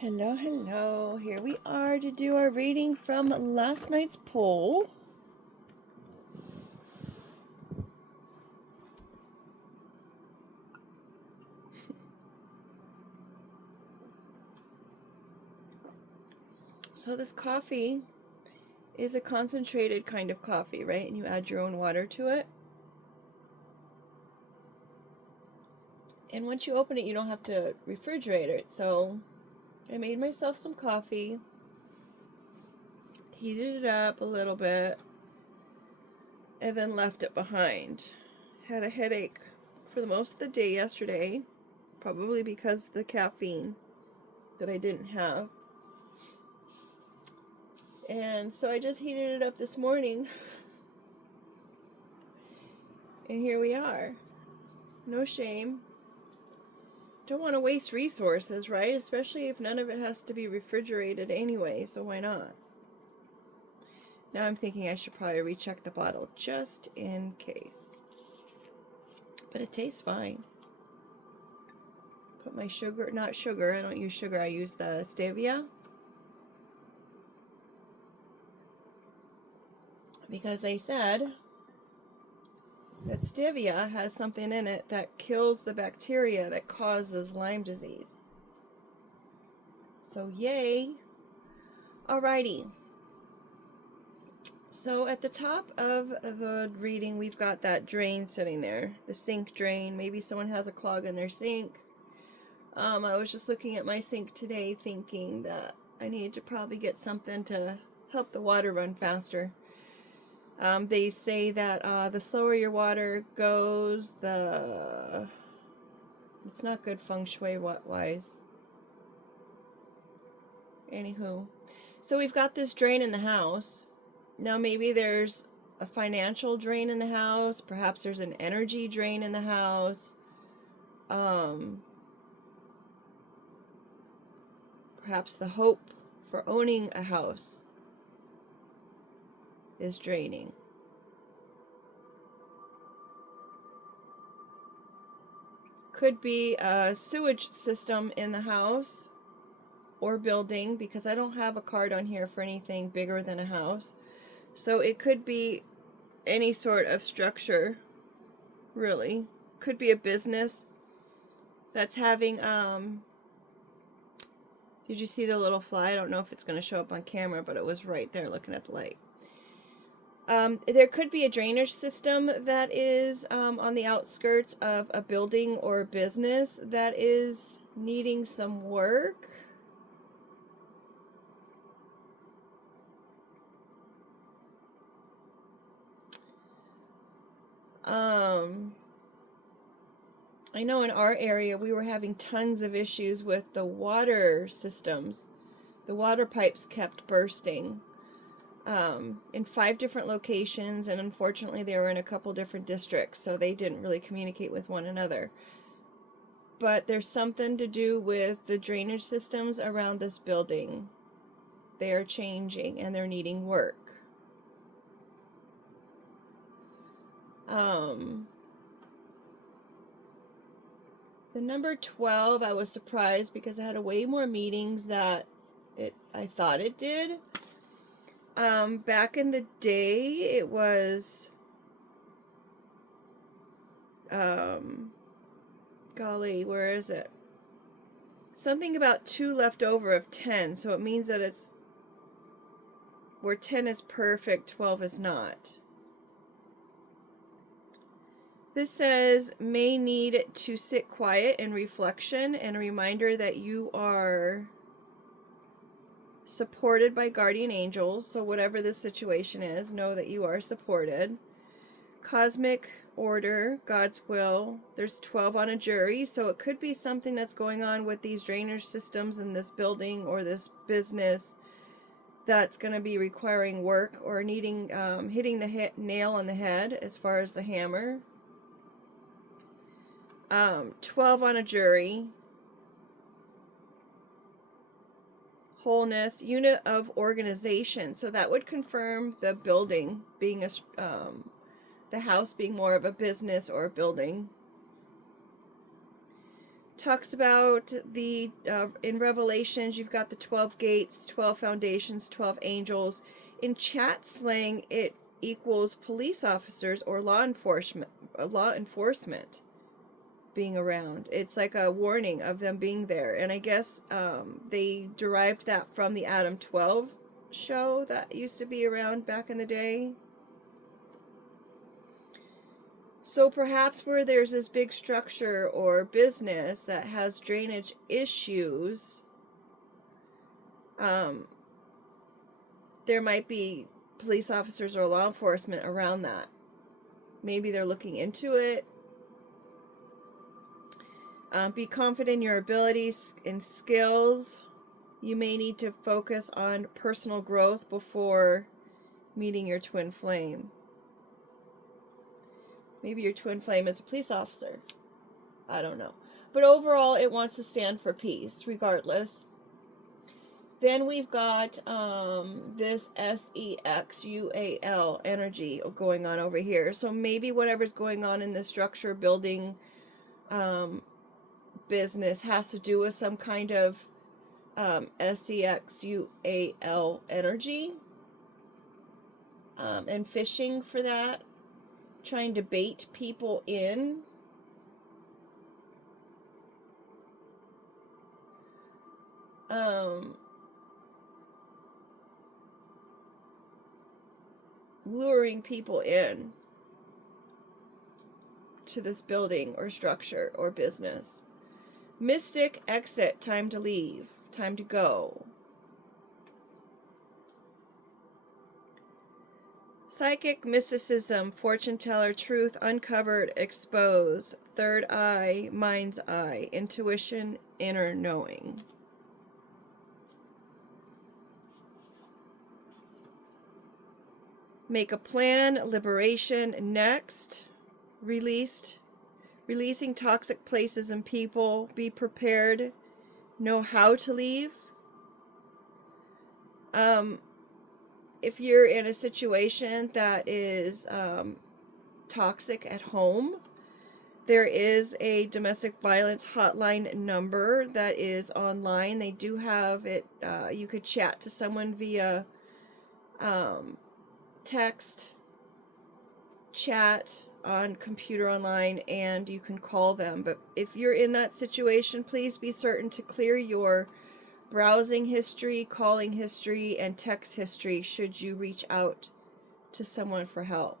Hello, hello. Here we are to do our reading from last night's poll. So this coffee is a concentrated kind of coffee, right? And you add your own water to it. And once you open it, you don't have to refrigerate it. So I made myself some coffee, heated it up a little bit, and then left it behind. Had a headache for the most of the day yesterday, probably because of the caffeine that I didn't have. And so I just heated it up this morning. And here we are. No shame. Don't want to waste resources, right? Especially if none of it has to be refrigerated anyway, so why not? Now I'm thinking I should probably recheck the bottle just in case. But it tastes fine. Put my sugar, not sugar, I don't use sugar, I use the stevia. Because they said that stevia has something in it that kills the bacteria that causes Lyme disease. So yay. Alrighty. So at the top of the reading, we've got that drain sitting there, the sink drain. Maybe someone has a clog in their sink. I was just looking at my sink today thinking that I needed to probably get something to help the water run faster. They say that the slower your water goes, it's not good feng shui wise. Anywho, so we've got this drain in the house. Now maybe there's a financial drain in the house. Perhaps there's an energy drain in the house. Perhaps the hope for owning a house is draining. Could be a sewage system in the house or building, because I don't have a card on here for anything bigger than a house. So it could be any sort of structure, really. Could be a business that's having, did you see the little fly? I don't know if it's going to show up on camera, but it was right there looking at the light. There could be a drainage system that is on the outskirts of a building or a business that is needing some work. I know in our area we were having tons of issues with the water systems. The water pipes kept bursting in 5 different locations, and unfortunately they were in a couple different districts, so they didn't really communicate with one another. But there's something to do with the drainage systems around this building. They are changing and they're needing work. The number 12, I was surprised because it had way more meetings that I thought it did. Back in the day, it was, golly, where is it? Something about 2 left over of 10, so it means that it's where 10 is perfect, 12 is not. This says, may need to sit quiet in reflection, and a reminder that you are supported by guardian angels. So whatever the situation is, know that you are supported. Cosmic order, God's will. There's 12 on a jury, so it could be something that's going on with these drainage systems in this building or this business that's going to be requiring work or needing hitting the nail on the head as far as the hammer. 12 on a jury. Wholeness, unit of organization. So that would confirm the building being the house being more of a business or a building. Talks about the, in Revelations, you've got the 12 gates, 12 foundations, 12 angels. In chat slang, it equals police officers or law enforcement being around. It's like a warning of them being there. And I guess they derived that from the Adam 12 show that used to be around back in the day. So perhaps where there's this big structure or business that has drainage issues, there might be police officers or law enforcement around that. Maybe they're looking into it. Be confident in your abilities and skills. You may need to focus on personal growth before meeting your twin flame. Maybe your twin flame is a police officer. I don't know. But overall, it wants to stand for peace, regardless. Then we've got this SEXUAL energy going on over here. So maybe whatever's going on in the structure, building, business has to do with some kind of SEXUAL energy. And fishing for that. Trying to bait people in. Luring people in to this building or structure or business. Mystic exit, time to leave, time to go. Psychic mysticism, fortune teller, truth uncovered, expose, third eye, mind's eye, intuition, inner knowing. Make a plan, liberation, next, releasing toxic places and people, be prepared, know how to leave. If you're in a situation that is toxic at home, there is a domestic violence hotline number that is online. They do have it, you could chat to someone via text, chat on computer online, and you can call them. But if you're in that situation, please be certain to clear your browsing history, calling history, and text history should you reach out to someone for help.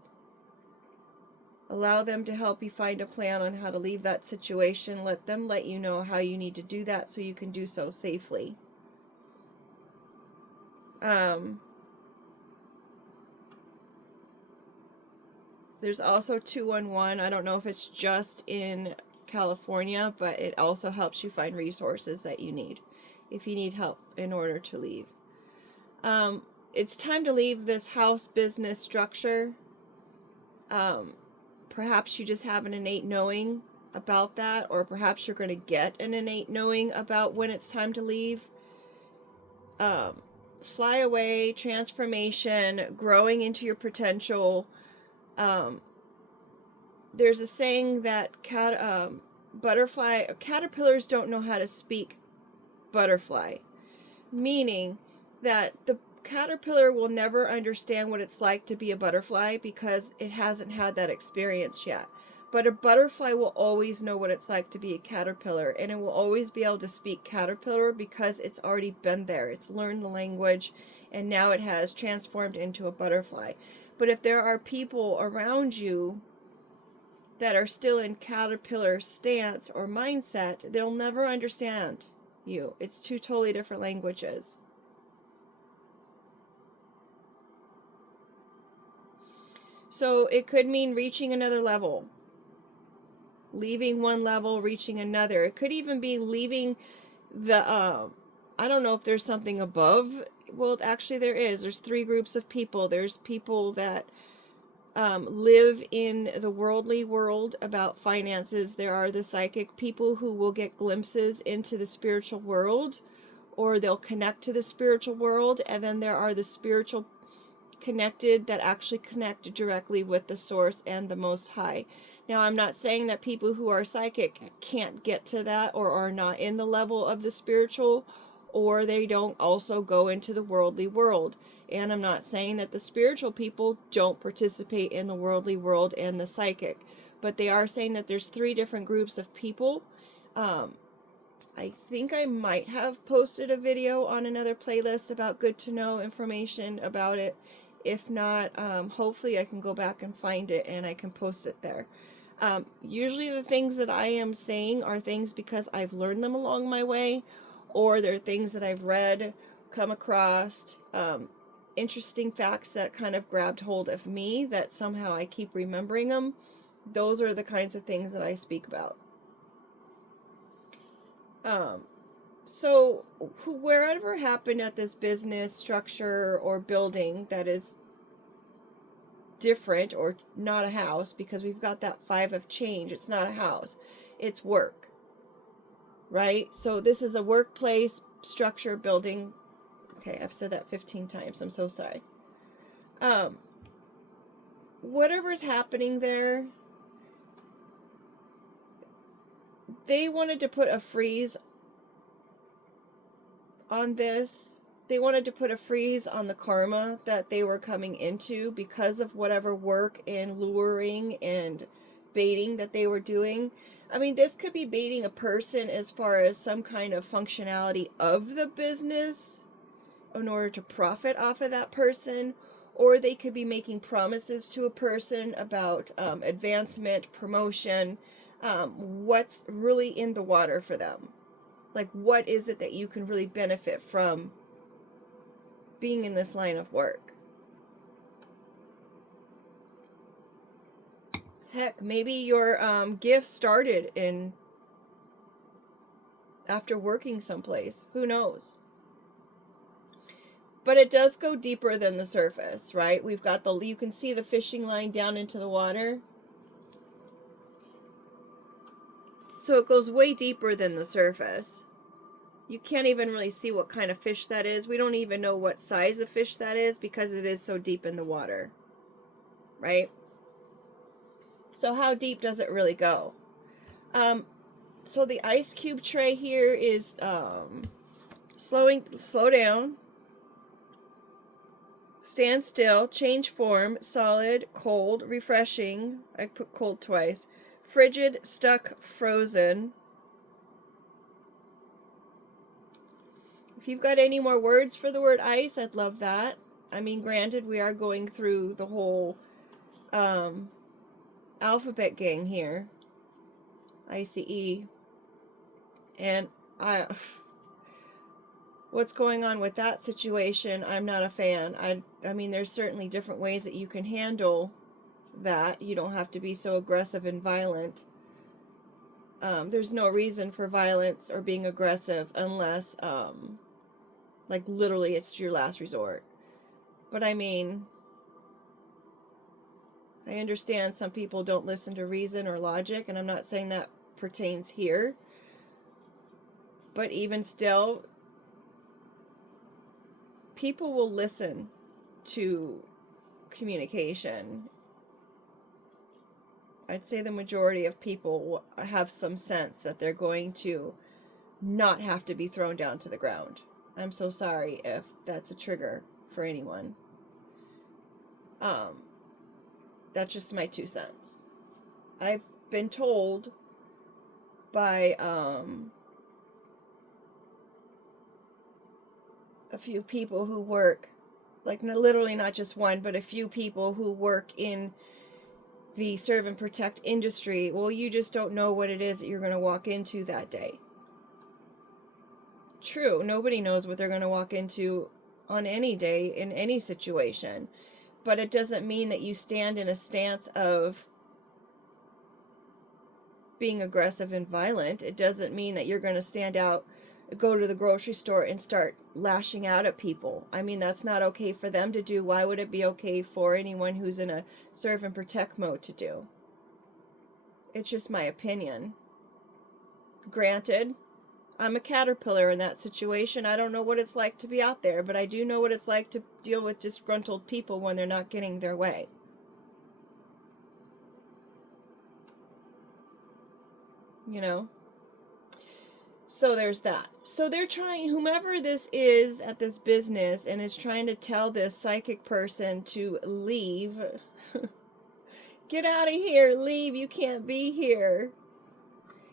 Allow them to help you find a plan on how to leave that situation. Let them let you know how you need to do that so you can do so safely. There's also 211. I don't know if it's just in California, but it also helps you find resources that you need if you need help in order to leave. It's time to leave this house business structure. Perhaps you just have an innate knowing about that, or perhaps you're going to get an innate knowing about when it's time to leave. Fly away, transformation, growing into your potential. There's a saying that caterpillars don't know how to speak butterfly, meaning that the caterpillar will never understand what it's like to be a butterfly because it hasn't had that experience yet. But a butterfly will always know what it's like to be a caterpillar, and it will always be able to speak caterpillar because it's already been there. It's learned the language, and now it has transformed into a butterfly. But if there are people around you that are still in caterpillar stance or mindset, they'll never understand you. It's two totally different languages. So it could mean reaching another level, leaving one level, reaching another. It could even be leaving the, I don't know if there's something above. Well, actually there is. There's three groups of people. There's people that live in the worldly world about finances. There are the psychic people who will get glimpses into the spiritual world, or they'll connect to the spiritual world. And then there are the spiritual connected that actually connect directly with the source and the Most High. Now, I'm not saying that people who are psychic can't get to that or are not in the level of the spiritual, or they don't also go into the worldly world. And I'm not saying that the spiritual people don't participate in the worldly world and the psychic, but they are saying that there's three different groups of people. I think I might have posted a video on another playlist about good to know information about it. If not, hopefully I can go back and find it and I can post it there. Usually the things that I am saying are things because I've learned them along my way, or they're things that I've read, come across, interesting facts that kind of grabbed hold of me that somehow I keep remembering them. Those are the kinds of things that I speak about. So wherever happened at this business structure or building that is different or not a house, because we've got that 5 of change, it's not a house, it's work, right? So this is a workplace structure building. Okay, I've said that 15 times, I'm so sorry. Whatever's happening there, they wanted to put a freeze on this. They wanted to put a freeze on the karma that they were coming into because of whatever work and luring and baiting that they were doing. I mean, this could be baiting a person as far as some kind of functionality of the business in order to profit off of that person, or they could be making promises to a person about advancement, promotion, what's really in the water for them. Like, what is it that you can really benefit from being in this line of work? Heck, maybe your gift started in after working someplace. Who knows? But it does go deeper than the surface, right? We've got you can see the fishing line down into the water. So it goes way deeper than the surface. You can't even really see what kind of fish that is. We don't even know what size of fish that is because it is so deep in the water, right? So how deep does it really go? So the ice cube tray here is slow down, stand still, change form, solid, cold, refreshing. I put cold twice. Frigid, stuck, frozen. If you've got any more words for the word ice, I'd love that. I mean, granted, we are going through the whole alphabet gang here. ICE. And what's going on with that situation, I'm not a fan. I mean, there's certainly different ways that you can handle that. You don't have to be so aggressive and violent. There's no reason for violence or being aggressive unless, like, literally it's your last resort. But I mean, I understand some people don't listen to reason or logic, and I'm not saying that pertains here. But even still, people will listen to communication. I'd say the majority of people have some sense that they're going to not have to be thrown down to the ground. I'm so sorry if that's a trigger for anyone. That's just my 2 cents. I've been told by a few people who work, like literally not just one, but a few people who work in the serve and protect industry, well, you just don't know what it is that you're going to walk into that day. True, nobody knows what they're going to walk into on any day in any situation, but it doesn't mean that you stand in a stance of being aggressive and violent. It doesn't mean that you're going to stand out, go to the grocery store and start lashing out at people. I mean, that's not okay for them to do. Why would it be okay for anyone who's in a serve and protect mode to do? It's just my opinion. Granted, I'm a caterpillar in that situation. I don't know what it's like to be out there, but I do know what it's like to deal with disgruntled people when they're not getting their way. you know? So there's that. So they're trying, whomever this is at this business and is trying to tell this psychic person to leave, get out of here, leave, you can't be here.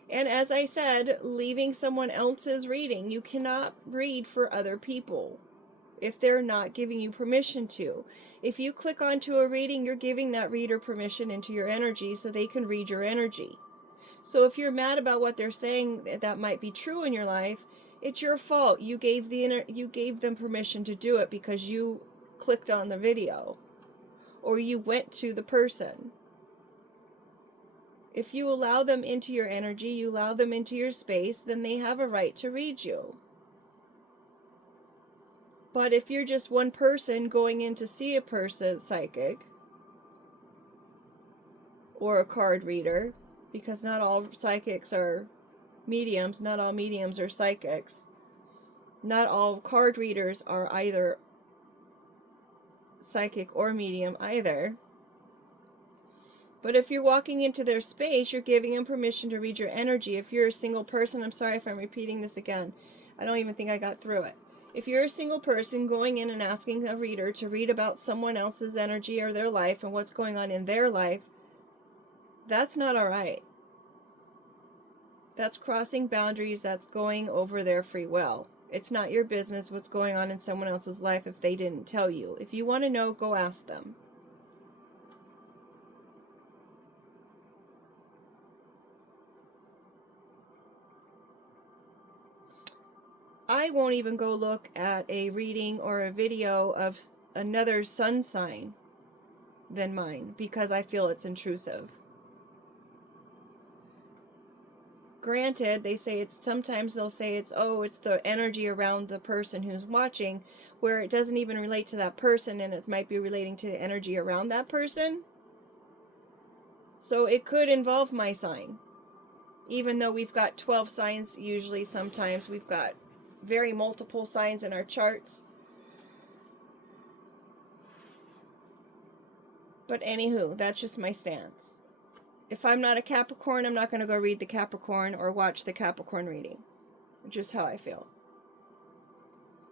And as I said, leaving someone else's reading, you cannot read for other people if they're not giving you permission to. If you click onto a reading, you're giving that reader permission into your energy so they can read your energy. So if you're mad about what they're saying that might be true in your life, it's your fault. You gave them permission to do it because you clicked on the video or you went to the person. If you allow them into your energy, you allow them into your space, then they have a right to read you. But if you're just one person going in to see a person psychic or a card reader, because not all psychics are mediums, not all mediums are psychics, not all card readers are either psychic or medium either. But if you're walking into their space, you're giving them permission to read your energy. If you're a single person, I'm sorry if I'm repeating this again. I don't even think I got through it. If you're a single person going in and asking a reader to read about someone else's energy or their life and what's going on in their life, that's not all right. That's crossing boundaries. That's going over their free will. It's not your business what's going on in someone else's life if they didn't tell you. If you want to know, go ask them. I won't even go look at a reading or a video of another sun sign than mine because I feel it's intrusive. Granted, they say it's, sometimes they'll say it's the energy around the person who's watching, where it doesn't even relate to that person and it might be relating to the energy around that person. So it could involve my sign. Even though we've got 12 signs, usually sometimes we've got very multiple signs in our charts. But anywho, that's just my stance. If I'm not a Capricorn, I'm not going to go read the Capricorn or watch the Capricorn reading. Just how I feel.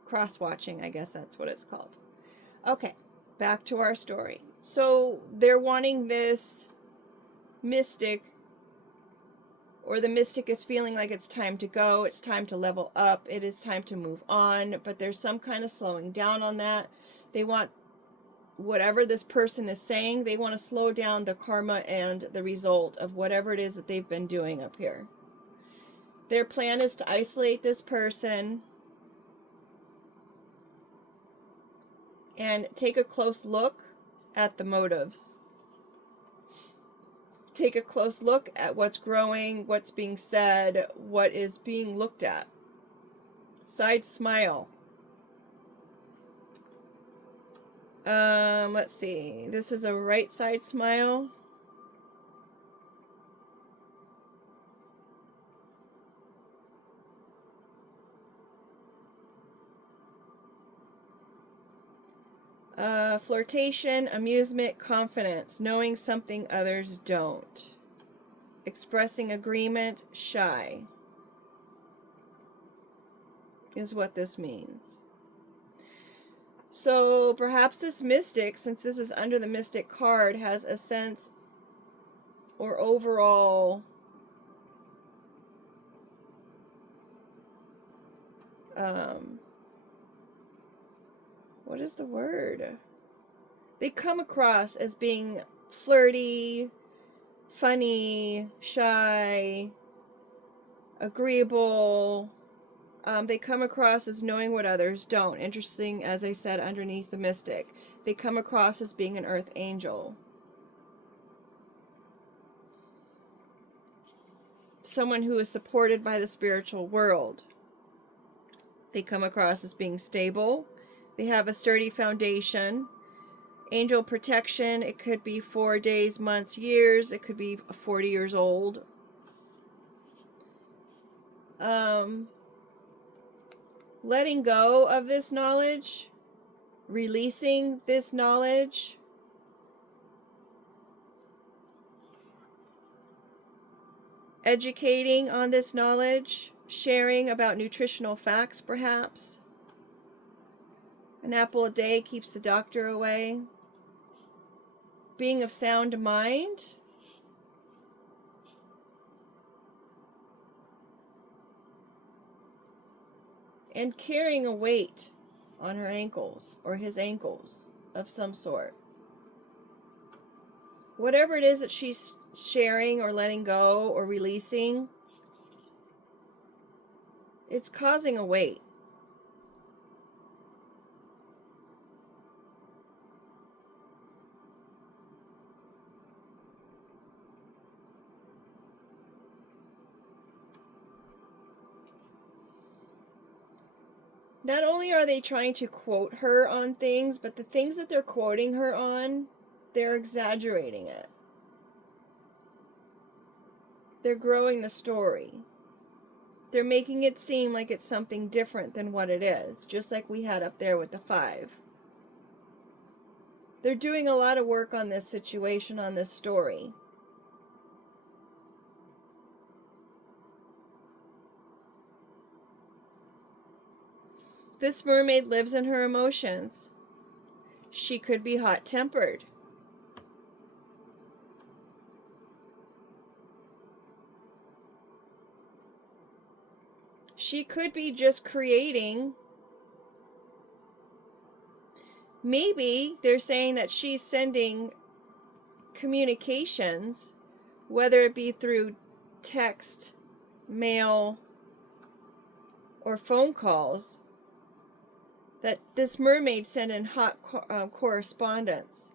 Cross-watching, I guess that's what it's called. Okay, back to our story. So they're wanting this mystic, or the mystic is feeling like it's time to go, it's time to level up, it is time to move on, but there's some kind of slowing down on that. They want whatever this person is saying, they want to slow down the karma and the result of whatever it is that they've been doing up here. Their plan is to isolate this person and take a close look at the motives. Take a close look at what's growing, what's being said, what is being looked at. Side smile. Let's see. This is a right side smile. Flirtation, amusement, confidence, knowing something others don't. Expressing agreement, shy, is what this means. So perhaps this mystic, since this is under the mystic card, has a sense or overall what is the word? They come across as being flirty, funny, shy, agreeable. They come across as knowing what others don't. Interesting, as I said, underneath the mystic. They come across as being an earth angel. Someone who is supported by the spiritual world. They come across as being stable. They have a sturdy foundation. Angel protection, it could be 4 days, months, years. It could be 40 years old. Letting go of this knowledge. Releasing this knowledge. educating on this knowledge, sharing about nutritional facts perhaps. An apple a day keeps the doctor away. Being of sound mind. And carrying a weight on her ankles or his ankles of some sort. Whatever it is that she's sharing or letting go or releasing, it's causing a weight. Not only are they trying to quote her on things, but the things that they're quoting her on, they're exaggerating it. They're growing the story. They're making it seem like it's something different than what it is, just like we had up there with the 5. They're doing a lot of work on this situation, on this story. This mermaid lives in her emotions. She could be hot-tempered. She could be just creating. Maybe they're saying that she's sending communications, whether it be through text, mail, or phone calls, that this mermaid sent in hot correspondence.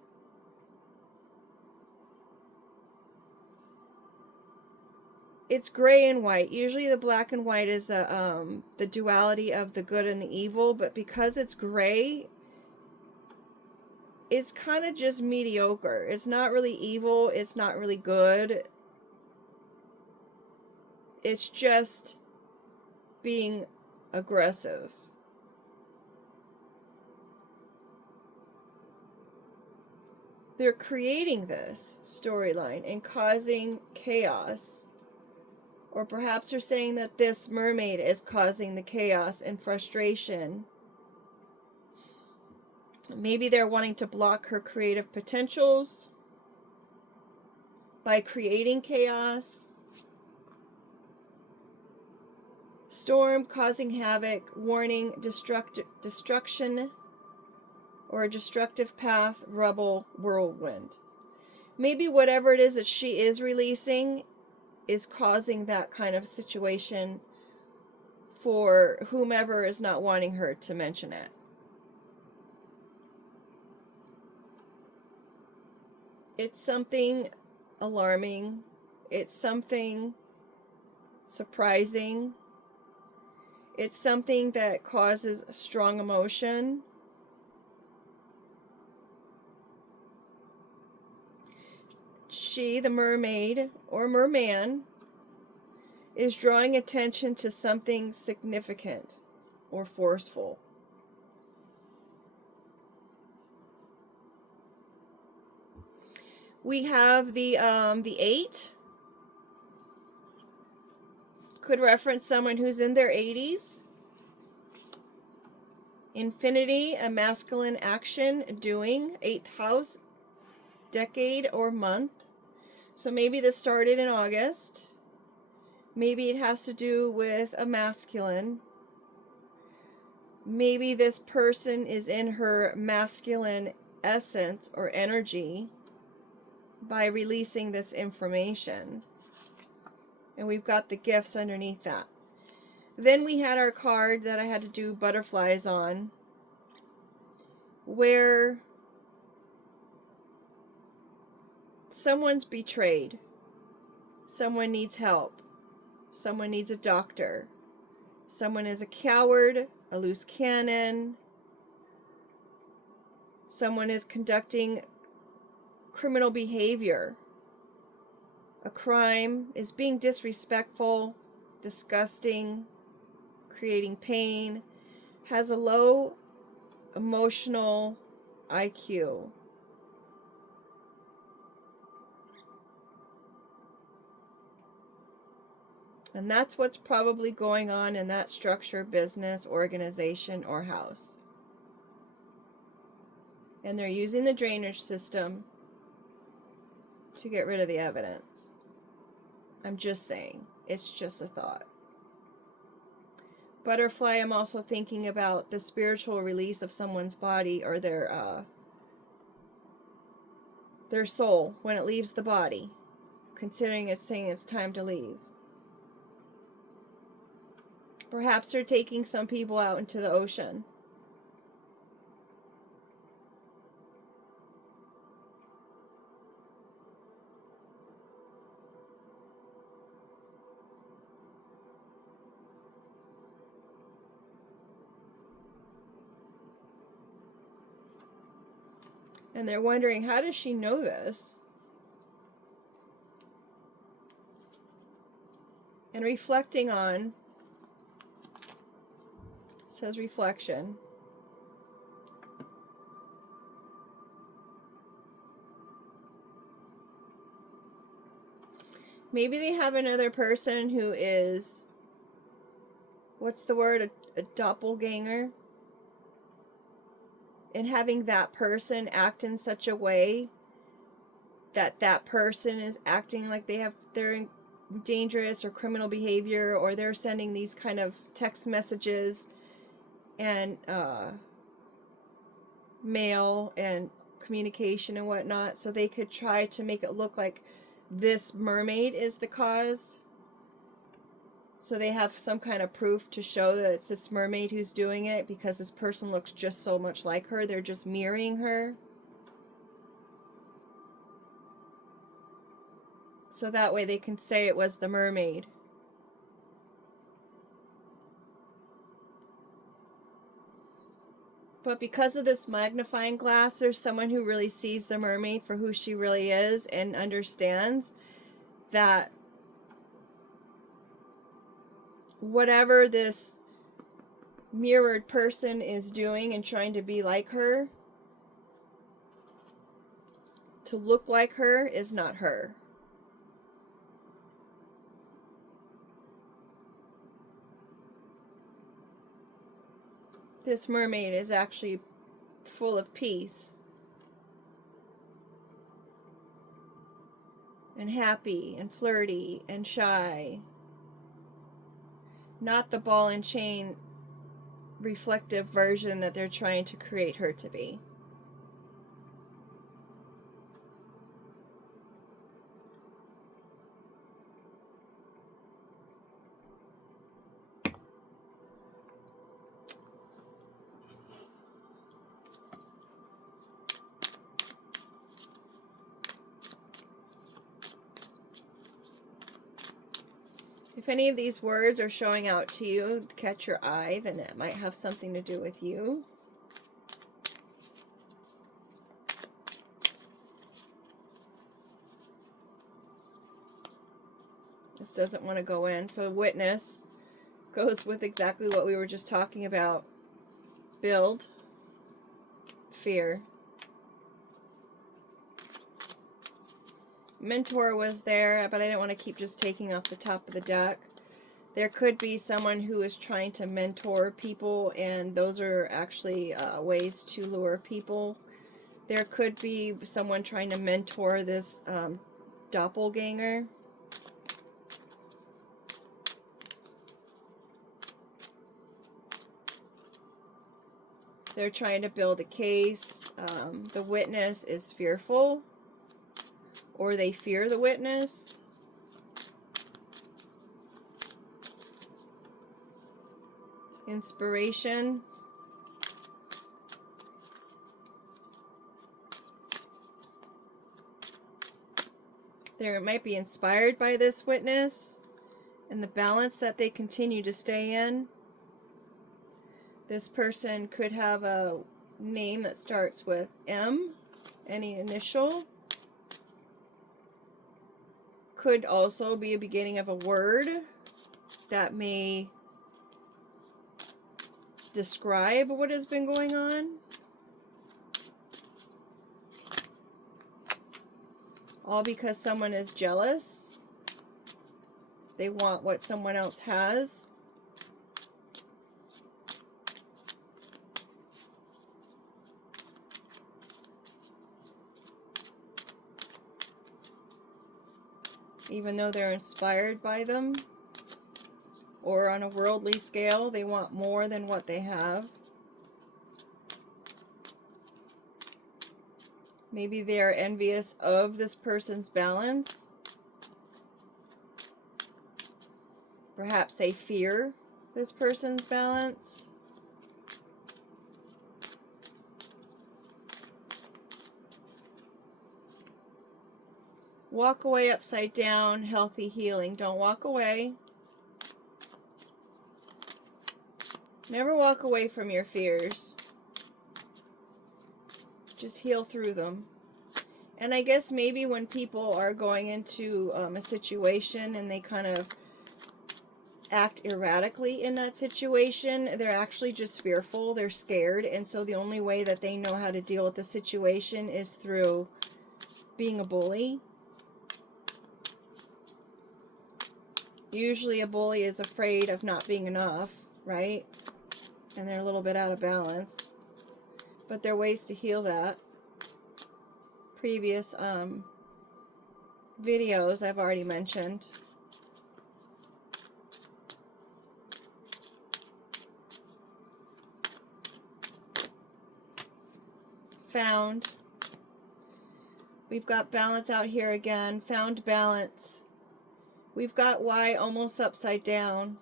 It's gray and white. Usually the black and white is the duality of the good and the evil, but because it's gray, it's kind of just mediocre. It's not really evil. It's not really good. It's just being aggressive. They're creating this storyline and causing chaos. Or perhaps they're saying that this mermaid is causing the chaos and frustration. Maybe they're wanting to block her creative potentials by creating chaos. Storm causing havoc, warning, destruction, or a destructive path, rubble, whirlwind. Maybe whatever it is that she is releasing is causing that kind of situation for whomever is not wanting her to mention it. It's something alarming. It's something surprising. It's something that causes strong emotion. She, the mermaid or merman, is drawing attention to something significant or forceful. We have the 8. Could reference someone who's in their 80s. Infinity, a masculine action, doing, 8th house, decade or month. So maybe this started in August. Maybe it has to do with a masculine. Maybe this person is in her masculine essence or energy by releasing this information. And we've got the gifts underneath that. Then we had our card that I had to do butterflies on, where someone's betrayed. Someone needs help. Someone needs a doctor. Someone is a coward, a loose cannon. Someone is conducting criminal behavior. A crime is being disrespectful, disgusting, creating pain, has a low emotional IQ. And that's what's probably going on in that structure, business, organization, or house. And they're using the drainage system to get rid of the evidence. I'm just saying. It's just a thought. Butterfly, I'm also thinking about the spiritual release of someone's body, or their soul when it leaves the body, considering it's saying it's time to leave. Perhaps they're taking some people out into the ocean. And they're wondering, how does she know this? And reflecting on, it says reflection. Maybe they have another person who is, what's the word, a doppelganger? And having that person act in such a way that that person is acting like they're in dangerous or criminal behavior, or they're sending these kind of text messages and mail and communication and whatnot, so they could try to make it look like this mermaid is the cause. So they have some kind of proof to show that it's this mermaid who's doing it, because this person looks just so much like her. They're just mirroring her. So that way they can say it was the mermaid. But because of this magnifying glass, there's someone who really sees the mermaid for who she really is, and understands that whatever this mirrored person is doing and trying to be like her, to look like her, is not her. This mermaid is actually full of peace and happy and flirty and shy. Not the ball and chain reflective version that they're trying to create her to be. If any of these words are showing out to you, catch your eye, then it might have something to do with you. This doesn't want to go in. So witness goes with exactly what we were just talking about. Build. Fear. Mentor was there, but I didn't want to keep just taking off the top of the deck. There could be someone who is trying to mentor people, and those are actually ways to lure people. There could be someone trying to mentor this doppelganger. They're trying to build a case. The witness is fearful, or they fear the witness. Inspiration. They might be inspired by this witness and the balance that they continue to stay in. This person could have a name that starts with M, any initial. Could also be a beginning of a word that may describe what has been going on. All because someone is jealous. They want what someone else has. Even though they're inspired by them, or on a worldly scale, they want more than what they have. Maybe they are envious of this person's balance. Perhaps they fear this person's balance. Walk away upside down, healthy healing. Don't walk away. Never walk away from your fears. Just heal through them. And I guess maybe when people are going into a situation and they kind of act erratically in that situation, they're actually just fearful, they're scared, and so the only way that they know how to deal with the situation is through being a bully. Usually a bully is afraid of not being enough, right? And they're a little bit out of balance. But there are ways to heal that. Previous videos I've already mentioned. Found. We've got balance out here again. Found balance. We've got Y almost upside down.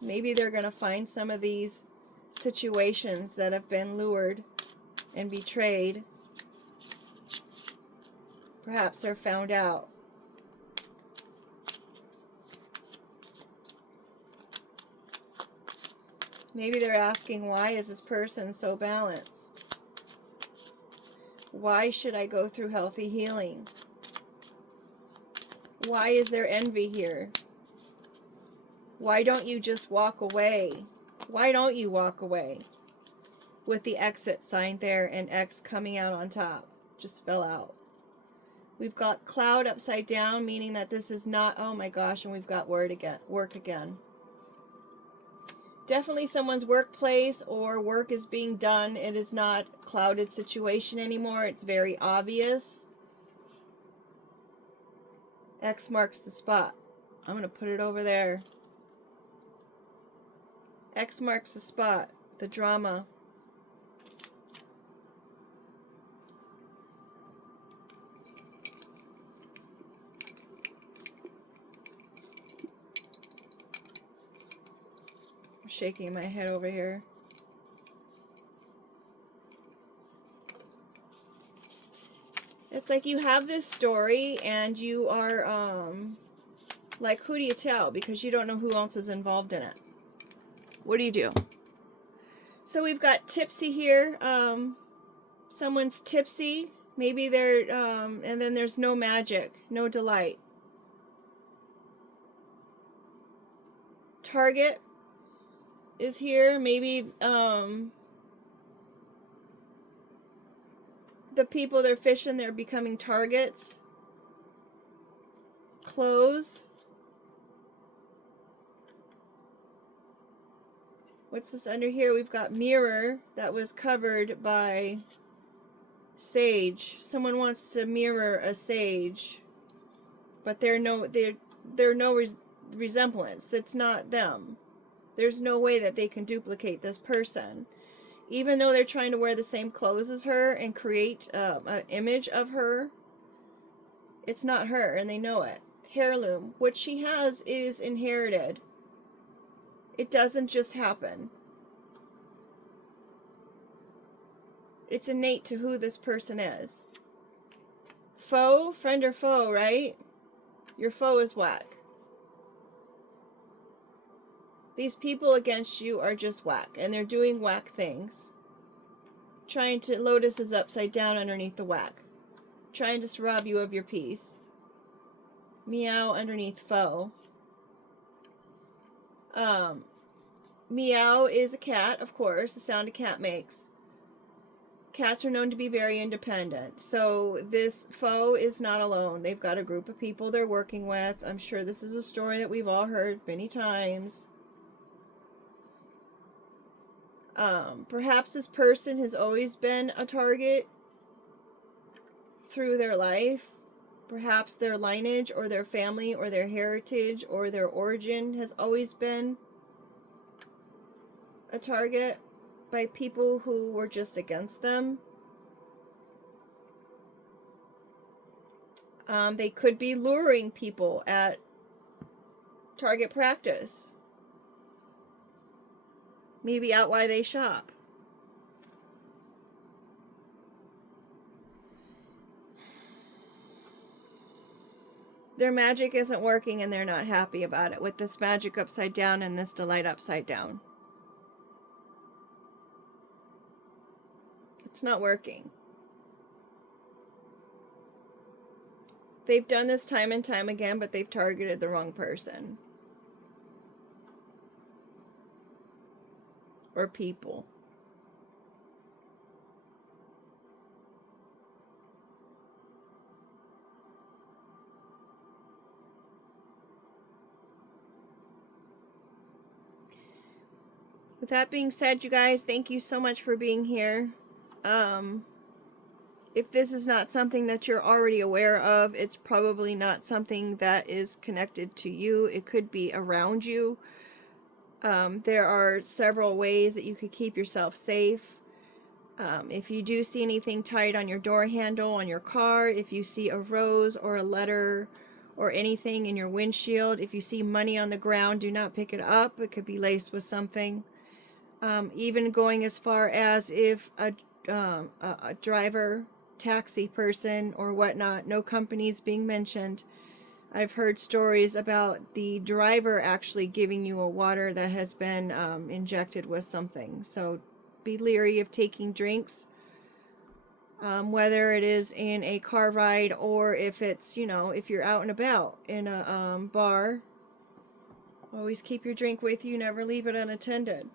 Maybe they're going to find some of these situations that have been lured and betrayed. Perhaps they're found out. Maybe they're asking, why is this person so balanced? Why should I go through healthy healing? Why is there envy here? Why don't you just walk away? Why don't you walk away? With the exit sign there and X coming out on top. Just fell out. We've got cloud upside down, meaning that this is not, oh my gosh, and we've got work again. Definitely someone's workplace or work is being done. It is not a clouded situation anymore. It's very obvious. X marks the spot. I'm going to put it over there. X marks the spot. The drama. I'm shaking my head over here. It's like you have this story and you are, like, who do you tell? Because you don't know who else is involved in it. What do you do? So we've got tipsy here. Someone's tipsy. Maybe they're, and then there's no magic, no delight. Target is here. Maybe, the people they're fishing, they're becoming targets. Close. What's this under here? We've got mirror that was covered by sage. Someone wants to mirror a sage, but they're no resemblance. That's not them. There's no way that they can duplicate this person. Even though they're trying to wear the same clothes as her and create an image of her, it's not her, and they know it. Heirloom. What she has is inherited. It doesn't just happen. It's innate to who this person is. Foe, friend or foe, right? Your foe is whack. These people against you are just whack, and they're doing whack things. Trying to, Lotus is upside down underneath the whack. Trying to rob you of your peace. Meow underneath foe. Meow is a cat, of course, the sound a cat makes. cats are known to be very independent. So this foe is not alone. They've got a group of people they're working with. I'm sure this is a story that we've all heard many times. Perhaps this person has always been a target through their life. Perhaps their lineage or their family or their heritage or their origin has always been a target by people who were just against them. They could be luring people at target practice. Maybe out while they shop. Their magic isn't working and they're not happy about it with this magic upside down and this delight upside down. It's not working. They've done this time and time again, but they've targeted the wrong person. Or people. With that being said, you guys, thank you so much for being here. If this is not something that you're already aware of, it's probably not something that is connected to you. It could be around you. There are several ways that you could keep yourself safe. If you do see anything tied on your door handle on your car, if you see a rose or a letter or anything in your windshield, if you see money on the ground, do not pick it up. It could be laced with something. Even going as far as if a driver, taxi person or whatnot, no companies being mentioned. I've heard stories about the driver actually giving you a water that has been injected with something. So be leery of taking drinks, whether it is in a car ride or if it's, if you're out and about in a bar. Always keep your drink with you, never leave it unattended.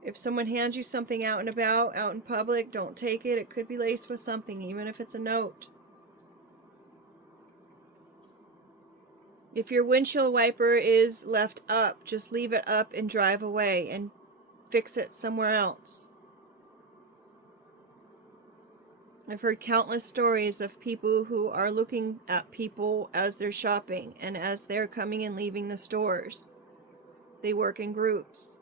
If someone hands you something out and about, out in public, don't take it. It could be laced with something, even if it's a note. If your windshield wiper is left up, just leave it up and drive away and fix it somewhere else. I've heard countless stories of people who are looking at people as they're shopping and as they're coming and leaving the stores. They work in groups.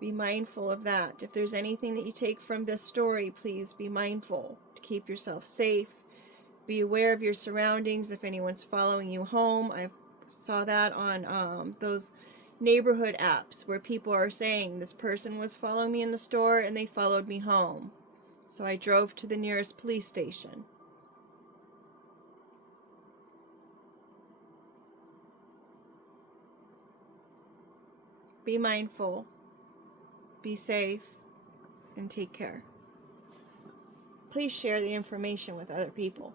Be mindful of that. If there's anything that you take from this story, please be mindful to keep yourself safe. Be aware of your surroundings. If anyone's following you home, I saw that on those neighborhood apps where people are saying this person was following me in the store and they followed me home. So I drove to the nearest police station. Be mindful. Be safe and take care. Please share the information with other people.